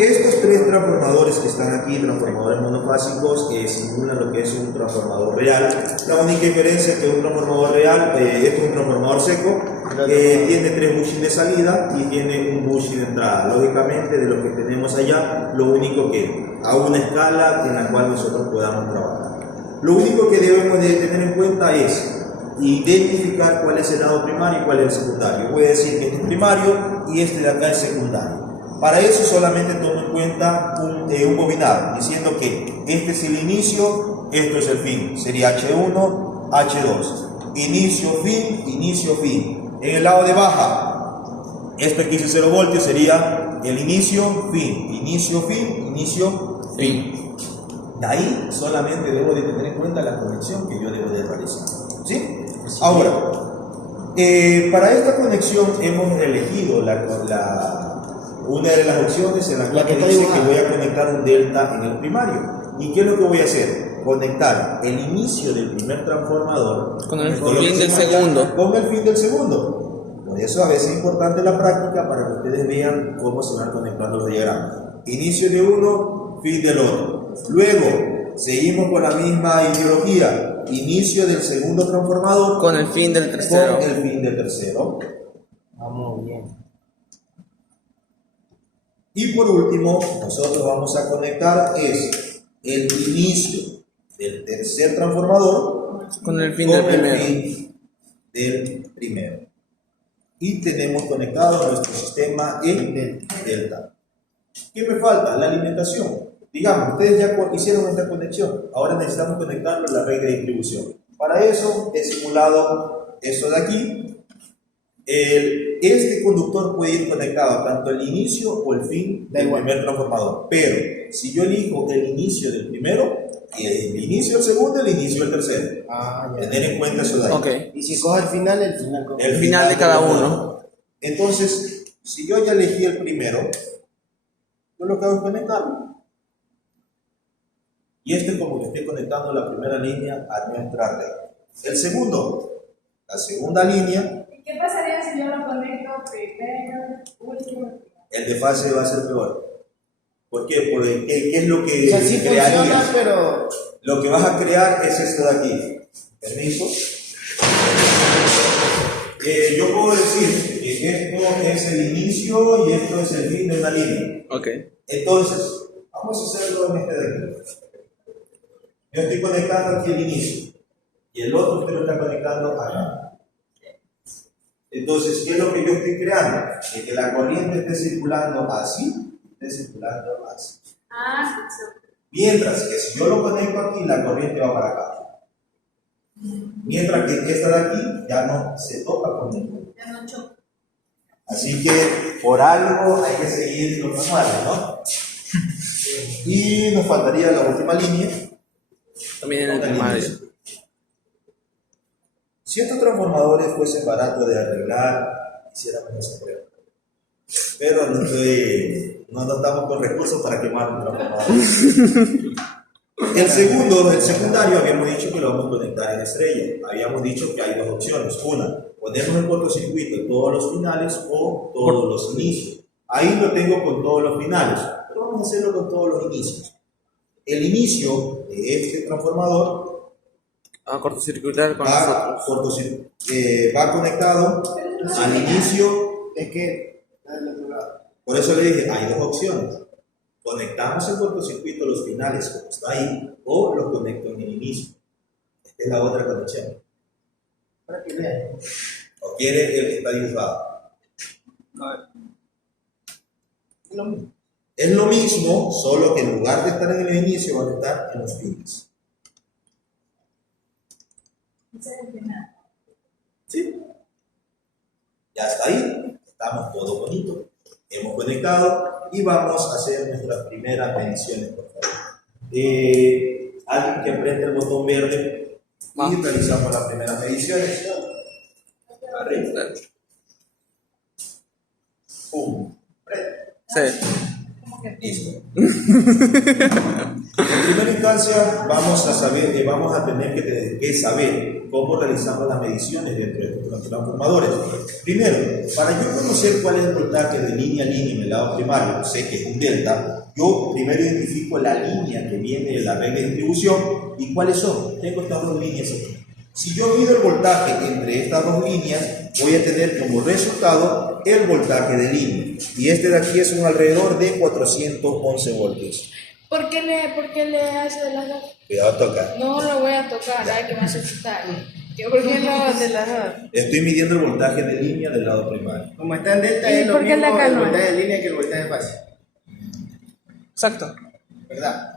Estos tres transformadores que están aquí, transformadores monofásicos, simulan lo que es un transformador real. La única diferencia es que un transformador real, esto es un transformador seco, tiene 3 bushings de salida y tiene un bushing de entrada. Lógicamente, de lo que tenemos allá, lo único que a una escala en la cual nosotros podamos trabajar. Lo único que debemos de tener en cuenta es identificar cuál es el lado primario y cuál es el secundario. Voy a decir que este es primario y este de acá es secundario. Para eso solamente tomo en cuenta un bobinado, diciendo que este es el inicio, esto es el fin. Sería H1, H2. Inicio, fin. En el lado de baja, este que dice 0 voltios sería el inicio, fin. De ahí solamente debo de tener en cuenta la conexión que yo debo de realizar. ¿Sí? Ahora, para esta conexión hemos elegido una de las opciones en la cual me dice que voy a conectar un delta en el primario. ¿Y qué es lo que voy a hacer? Conectar el inicio del primer transformador con el fin del segundo. Con el fin del segundo. Por eso a veces es importante la práctica para que ustedes vean cómo se van conectando los diagramas. Inicio de uno, fin del otro. Luego, seguimos con la misma ideología. Inicio del segundo transformador con el fin del tercero. Vamos bien. Y por último, nosotros vamos a conectar el inicio del tercer transformador con el fin del primero. Y tenemos conectado nuestro sistema en delta. ¿Qué me falta? La alimentación. Digamos, ustedes ya hicieron esta conexión. Ahora necesitamos conectarlo a la red de distribución. Para eso he simulado esto de aquí. Este conductor puede ir conectado tanto el inicio o el fin del primer transformador. Pero si yo elijo el inicio del primero, el inicio del segundo, el inicio del tercero. Tener en cuenta eso de ahí. Okay. Y si coge el final el final de cada uno. Entonces, si yo ya elegí el primero, yo lo que hago es conectarlo. Y este es como que estoy conectando la primera línea a nuestra red. El segundo, la segunda línea. ¿Qué pasaría si yo lo conecto primero, último? El desfase va a ser peor. ¿Por qué? Porque ¿qué es lo que sí crearías? Pero lo que vas a crear es esto de aquí. Permiso. Yo puedo decir que esto es el inicio y esto es el fin de una línea. Okay. Entonces, vamos a hacerlo en este de aquí. Yo estoy conectando aquí el inicio y el otro usted lo está conectando acá. Entonces, ¿qué es lo que yo estoy creando? Que la corriente esté circulando así, esté circulando así. Mientras que si yo lo conecto aquí, la corriente va para acá. Mientras que esta de aquí ya no se toca con él. Ya no choca. Así que por algo hay que seguir los manuales, ¿no? Y nos faltaría la última línea. También en el primario. Si estos transformadores fuesen baratos de arreglar, hiciéramos esa prueba. Pero no estamos con recursos para quemar un transformador. El secundario, habíamos dicho que lo vamos a conectar en estrella. Habíamos dicho que hay dos opciones. Una, ponemos el cortocircuito en todos los finales o todos los inicios. Ahí lo tengo con todos los finales, pero vamos a hacerlo con todos los inicios. El inicio de este transformador a cortocircuitar con nosotros. Va conectado al inicio. Es que por eso le dije, hay dos opciones. Conectamos el cortocircuito a los finales, como está ahí, o lo conecto en el inicio. Esta es la otra conexión. para que vean. ¿O quiere el que está dibujado? Es lo mismo, solo que en lugar de estar en el inicio, van a estar en los fines. ¿Sí? Ya está ahí, estamos todo bonito, hemos conectado y vamos a hacer nuestras primeras mediciones, por favor. Alguien que apriete el botón verde y realizamos las primeras mediciones. Arriba. Pum. Sí. Listo. En primera instancia vamos a saber, vamos a tener que saber cómo realizamos las mediciones dentro de estos transformadores. Primero, para yo conocer cuál es el voltaje de línea a línea en el lado primario, sé que es un delta, yo primero identifico la línea que viene de la red de distribución y cuáles son. Tengo estas dos líneas aquí. Si yo mido el voltaje entre estas dos líneas, voy a tener como resultado el voltaje de línea. Y este de aquí es un alrededor de 411 voltios. ¿Por qué le hace de las dos? Cuidado a tocar. No lo voy a tocar, ay, que me hace asustar. ¿Por qué no de las dos? Estoy midiendo el voltaje de línea del lado primario. Como está en delta, ¿Y es lo por qué mismo la acá el no? voltaje de línea que el voltaje de fase. Exacto. ¿Verdad?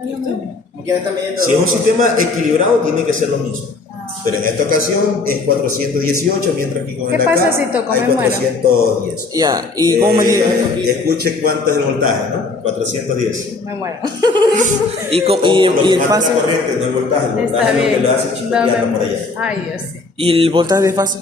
Es lo mismo. Como quien está midiendo. Si es un sistema equilibrado, tiene que ser lo mismo. Pero en esta ocasión es 418, mientras que con ¿Qué el de pasa acá si toco? hay Me muero. 410. Ya, ¿y cómo medir? Escuche cuánto es el voltaje, ¿no? 410. Me muero. ¿Y, Lo que y el manda fase? la corriente, no el voltaje. El Está voltaje es lo que bien. lo hace chicoteando Dame- por allá. Ay, Dios, sí. ¿Y el voltaje de fase?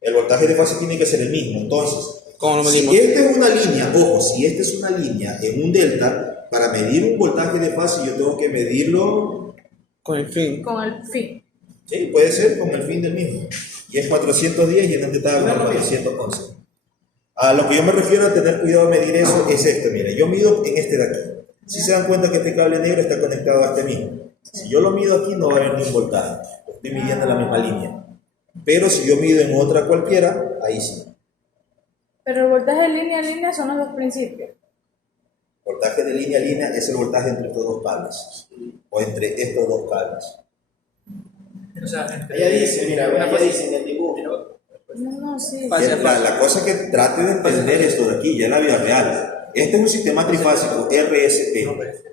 El voltaje de fase tiene que ser el mismo. Entonces, ¿Cómo lo si medimos? esta es una línea, ojo, si esta es una línea en un delta, para medir un voltaje de fase yo tengo que medirlo, Con el fin. Con el fin. sí, puede ser con el fin del mismo. Y es 410 y en este estaba con 411. A lo que yo me refiero a tener cuidado de medir eso es esto, mire, yo mido en este de aquí. Si se dan cuenta que este cable negro está conectado a este mismo. Si yo lo mido aquí no va a haber ni un voltaje, estoy midiendo la misma línea. Pero si yo mido en otra cualquiera, ahí sí. Pero el voltaje de línea a línea son los dos principios. Voltaje de línea a línea es el voltaje entre estos dos cables, o entre estos dos cables. O sea, Ella dice, mira, ella dice en el dibujo. No, sí. La cosa que trate de entender esto de aquí, ya en la vida real. Este es un sistema trifásico RST.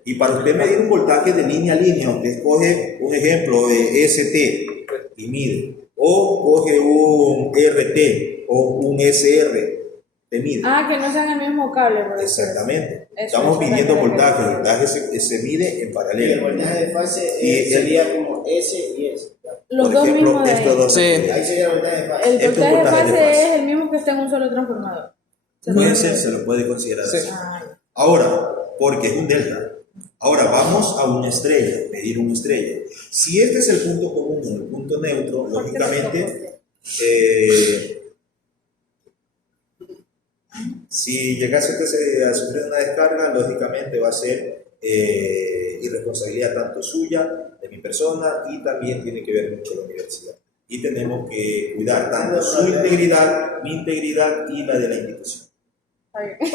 Y para usted medir un voltaje de línea a línea, usted escoge un ejemplo de ST y mide. O coge un RT o un SR, te mide. Ah, que no sean el mismo cable. por decirlo. Exactamente. Eso Estamos es midiendo lo que- voltaje. El voltaje se mide en Y el paralelo. voltaje de fase Y sería como S y S. Los Por dos ejemplo, mismos de estos ahí. dos. Sí. Ahí sería el voltaje de fase. El Esto es voltaje de voltaje de fase fase. es el mismo que está en un solo transformador. Puede ser, se lo puede considerar Sí. así. Ah, Ahora, porque es un delta. Ahora vamos a una estrella, medir una estrella. Si este es el punto común y el punto neutro, lógicamente, si llegase a sufrir una descarga, lógicamente va a ser irresponsabilidad tanto suya, de mi persona, y también tiene que ver mucho la universidad. Y tenemos que cuidar tanto su integridad, mi integridad y la de la institución. está bien.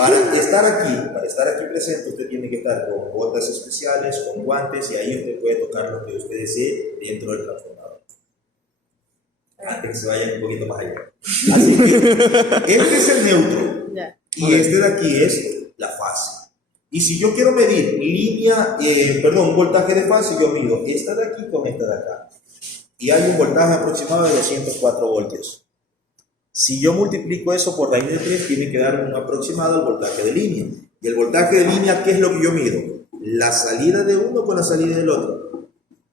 Para estar aquí presente, usted tiene que estar con botas especiales, con guantes, y ahí usted puede tocar lo que usted desee dentro del transformador. Antes que se vayan un poquito más allá. Así que este es el neutro Ya. y este de aquí es la fase. Y si yo quiero medir un voltaje de fase, yo mido esta de aquí con esta de acá. Y hay un voltaje aproximado de 204 voltios. Si yo multiplico eso por raíz de 3, tiene que dar un aproximado al voltaje de línea. Y el voltaje de línea, ¿qué es lo que yo mido? La salida de uno con la salida del otro.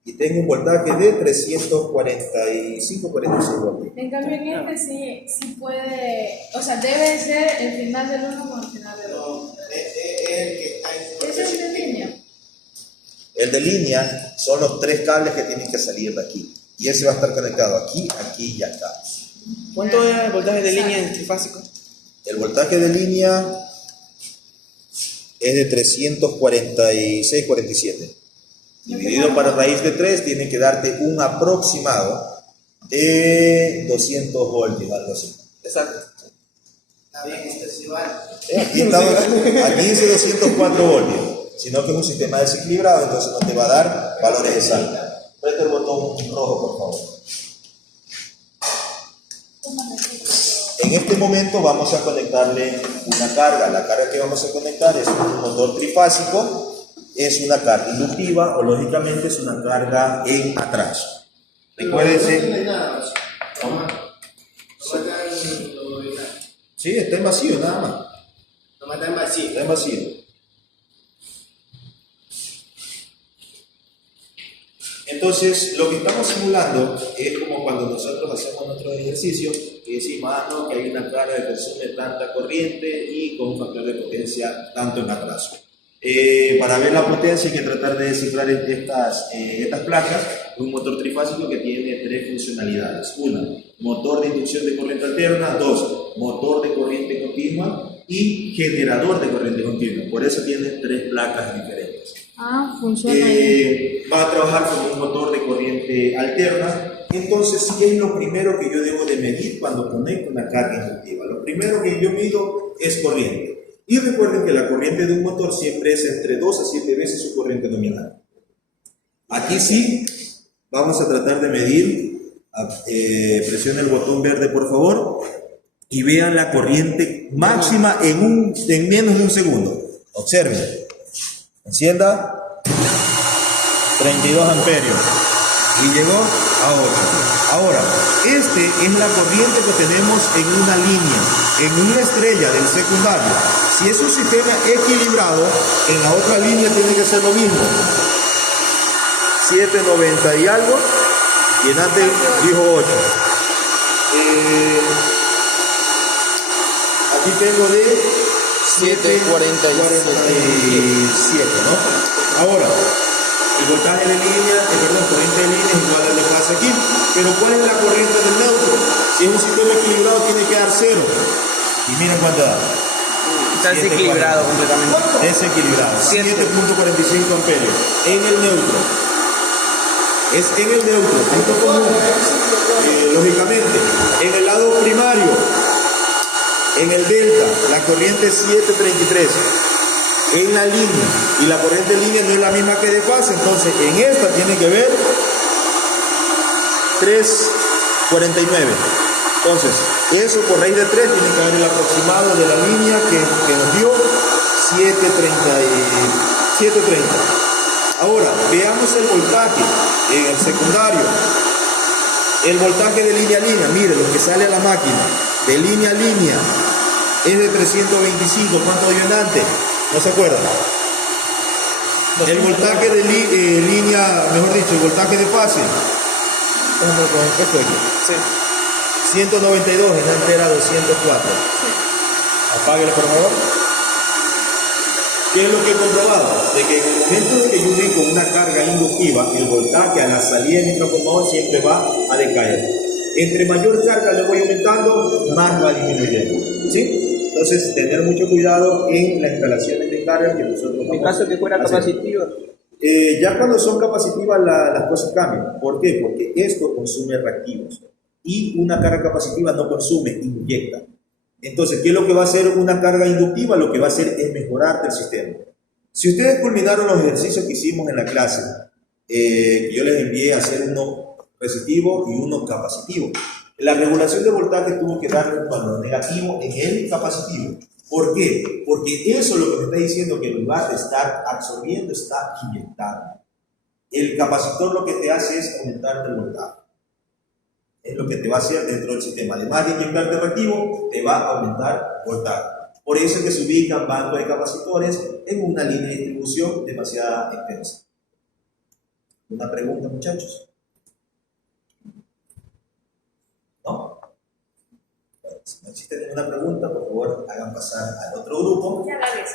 Y tengo un voltaje de 345, 46 voltios. En cambio, en este sí puede, o sea, debe ser el final del uno con el final del otro. No, es el que está en. ¿Eso es de línea? El de línea son los 3 cables que tienen que salir de aquí. Y ese va a estar conectado aquí, aquí y acá. ¿Cuánto era el voltaje de línea en trifásico? El voltaje de línea es de 346, 47. Dividido para raíz de 3, tiene que darte un aproximado de 200 voltios, algo así. Exacto. Está bien, esto es igual. Aquí dice 204 voltios, sino que es un sistema desequilibrado, entonces no te va a dar valores exactos. Presta el botón rojo, por favor. En este momento vamos a conectarle una carga. La carga que vamos a conectar es un motor trifásico. Es una carga inductiva o lógicamente es una carga en atraso. Recuérdense. No hay nada más. Toma. Toma tan lo original. Sí, está en vacío nada más. Toma tan vacío. Está en vacío. Entonces, lo que estamos simulando es como cuando nosotros hacemos nuestro ejercicio y decimos, no, que hay una carga que consume tanta corriente y con un factor de potencia tanto en atraso. Para ver la potencia hay que tratar de descifrar estas placas. Un motor trifásico que tiene tres funcionalidades. Una, motor de inducción de corriente alterna. Dos, motor de corriente continua y generador de corriente continua. Por eso tiene tres placas diferentes. Ah, funciona bien. Va a trabajar con un motor de corriente alterna. Entonces, ¿qué es lo primero que yo debo de medir cuando conecto una carga inductiva? Lo primero que yo mido es corriente. Y recuerden que la corriente de un motor siempre es entre 2 a 7 veces su corriente nominal. Aquí sí, vamos a tratar de medir. Presione el botón verde, por favor, y vean la corriente máxima en menos de un segundo. Observen. Encienda. 32 amperios. Y llegó a 8. Ahora, esta es la corriente que tenemos en una línea, en una estrella del secundario. Si es un sistema equilibrado, en la otra línea tiene que ser lo mismo. 790 y algo, y en antes dijo 8. Aquí tengo de 747, ¿no? Ahora, el voltaje de línea, corriente de línea es igual al de fase aquí. Pero ¿cuál es la corriente del neutro? Si es un sistema equilibrado tiene que dar 0. Y miren cuánto da. Está desequilibrado completamente. Desequilibrado. 7.45 amperios. En el neutro. Es en el neutro. Punto común. Lógicamente. En el lado primario. En el delta. La corriente es 733. En la línea, y la corriente de línea no es la misma que de fase, entonces en esta tiene que ver 349. Entonces, eso por raíz de 3 tiene que haber el aproximado de la línea que nos dio 730. Ahora, veamos el voltaje en el secundario. El voltaje de línea a línea, mire lo que sale a la máquina, de línea a línea, es de 325. ¿Cuánto dio en antes? ¿No se acuerdan? El voltaje de línea, mejor dicho, el voltaje de fase. Esto aquí. Sí. 192, en antes era 204. Apáguelo, por favor. ¿Qué es lo que he comprobado? De que en el momento de que yo ubico una carga inductiva, el voltaje a la salida del transformador siempre va a decaer. Entre mayor carga le voy aumentando, más va disminuyendo. ¿Sí? Entonces, tener mucho cuidado en las instalaciones de carga que nosotros vamos a hacer. En caso que fuera capacitiva. Ya cuando son capacitivas las cosas cambian. ¿Por qué? Porque esto consume reactivos. Y una carga capacitiva no consume, inyecta. Entonces, ¿qué es lo que va a hacer una carga inductiva? Lo que va a hacer es mejorar el sistema. Si ustedes culminaron los ejercicios que hicimos en la clase, que yo les envié a hacer uno resistivo y uno capacitivo. La regulación de voltaje tuvo que dar un valor negativo en el capacitivo. ¿Por qué? Porque eso es lo que me está diciendo que en lugar de estar absorbiendo, está inyectando. El capacitor lo que te hace es aumentar el voltaje. Es lo que te va a hacer dentro del sistema. Además de inyectarte reactivo, te va a aumentar voltaje. Por eso es que se ubican bancos de capacitores en una línea de distribución demasiado extensa. ¿Una pregunta, muchachos? ¿No? Bueno, si no existe ninguna pregunta, por favor, hagan pasar al otro grupo. Ya la ves.